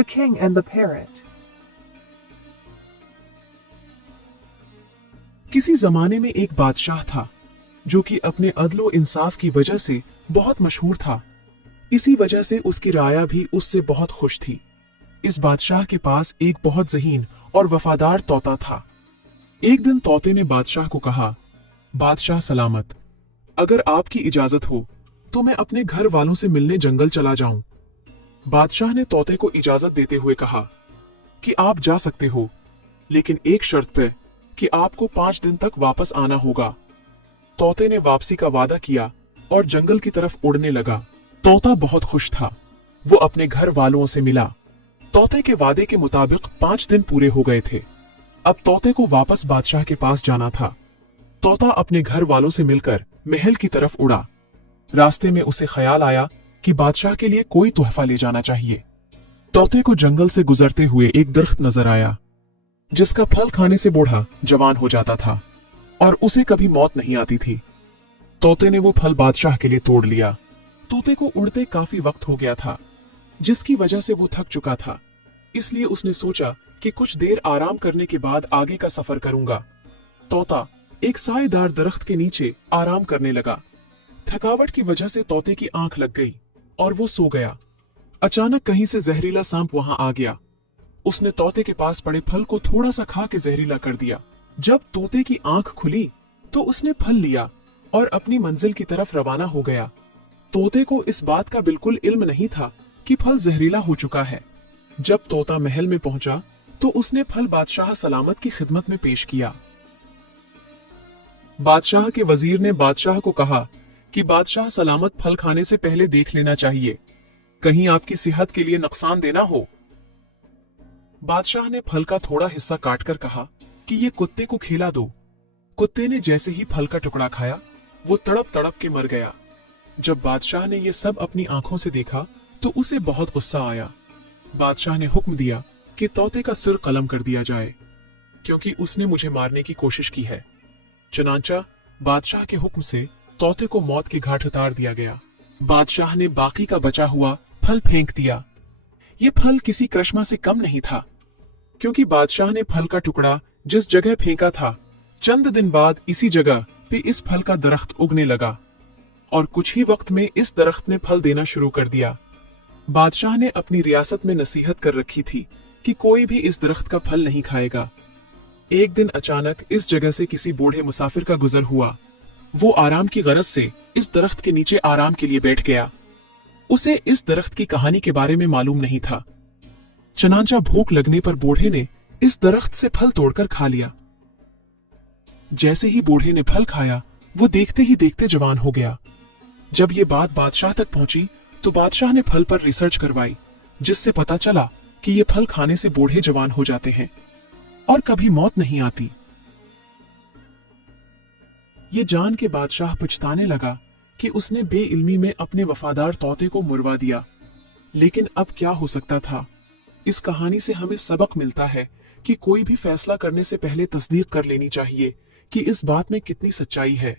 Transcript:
The King and the Parrot. किसी जमाने में एक बादशाह था जो कि अपने अदलो इंसाफ की वजह से बहुत मशहूर था। इसी वजह से उसकी राया भी उससे बहुत खुश थी। इस बादशाह के पास एक बहुत ज़हीन और वफादार तोता था। एक दिन तोते ने बादशाह को कहा, बादशाह सलामत, अगर आपकी इजाजत हो तो मैं अपने घर वालों से मिलने जंगल चला जाऊं। बादशाह ने तोते को इजाजत देते हुए कहा कि आप जा सकते हो, लेकिन एक शर्त पे कि आपको 5 दिन तक वापस आना होगा। तोते ने वापसी का वादा किया और जंगल की तरफ उड़ने लगा। तोता बहुत खुश था। वो अपने घर वालों से मिला। तोते के वादे के मुताबिक 5 दिन पूरे हो गए थे। अब तोते को वापस बादशाह के पास जाना था। तोता अपने घर वालों से मिलकर महल की तरफ उड़ा। रास्ते में उसे ख्याल आया कि बादशाह के लिए कोई तोहफा ले जाना चाहिए। तोते को जंगल से गुजरते हुए एक दरख्त नजर आया जिसका फल खाने से बूढ़ा जवान हो जाता था और उसे कभी मौत नहीं आती थी। तोते ने वो फल बादशाह के लिए तोड़ लिया। तोते को उड़ते काफी वक्त हो गया था, जिसकी वजह से वो थक चुका था। इसलिए उसने सोचा कि कुछ देर आराम करने के बाद आगे का सफर करूंगा। तोता एक साएदार दरख्त के नीचे आराम करने लगा। थकावट की वजह से तोते की आंख लग गई और वो सो गया। अचानक कहीं से जहरीला सांप वहां आ गया। उसने तोते के पास पड़े फल को थोड़ा सा खा के जहरीला कर दिया। जब तोते की आंख खुली तो उसने फल लिया और अपनी मंजिल की तरफ रवाना हो गया। तोते को इस बात का बिल्कुल इल्म नहीं था कि फल जहरीला हो चुका है। जब तोता महल में पहुंचा तो उसने फल बादशाह सलामत की खिदमत में पेश किया। बादशाह के वजीर ने बादशाह को कहा कि बादशाह सलामत फल खाने से पहले देख लेना चाहिए, कहीं आपकी सेहत के लिए नुकसान देना हो। बादशाह ने फल का थोड़ा हिस्सा काटकर कहा कि ये कुत्ते को खिला दो। कुत्ते ने जैसे ही फल का टुकड़ा खाया, वो तड़प तड़प के मर गया। जब बादशाह ने ये सब अपनी आंखों से देखा तो उसे बहुत गुस्सा आया। बादशाह ने हुक्म दिया कि तोते का सिर कलम कर दिया जाए, क्योंकि उसने मुझे मारने की कोशिश की है। चुनांचा बादशाह के हुक्म से तोते को मौत के घाट उतार दिया गया। बादशाह ने बाकी का बचा हुआ फल फेंक दिया। ये फल किसी करिश्मा से कम नहीं था, क्योंकि बादशाह ने फल का टुकड़ा जिस जगह फेंका था, चंद दिन बाद इसी जगह पे इस फल का दरख्त उगने लगा और कुछ ही वक्त में इस दरख्त ने फल देना शुरू कर दिया। बादशाह ने अपनी रियासत में नसीहत कर रखी थी कि कोई भी इस दरख्त का फल नहीं खाएगा। एक दिन अचानक इस जगह से किसी बूढ़े मुसाफिर का गुजर हुआ। वो आराम की गरज से इस दरख्त के नीचे आराम के लिए बैठ गया। उसे इस दरख्त की कहानी के बारे में मालूम नहीं था। चनांचा भूख लगने पर बूढ़े ने इस दरख्त से फल तोड़कर खा लिया। जैसे ही बूढ़े ने फल खाया, वो देखते ही देखते जवान हो गया। जब ये बात बादशाह तक पहुंची तो बादशाह ने फल पर रिसर्च करवाई, जिससे पता चला कि ये फल खाने से बूढ़े जवान हो जाते हैं और कभी मौत नहीं आती। ये जान के बादशाह पछताने लगा कि उसने बेइल्मी में अपने वफादार तोते को मुरवा दिया। लेकिन अब क्या हो सकता था। इस कहानी से हमें सबक मिलता है कि कोई भी फैसला करने से पहले तस्दीक कर लेनी चाहिए कि इस बात में कितनी सच्चाई है।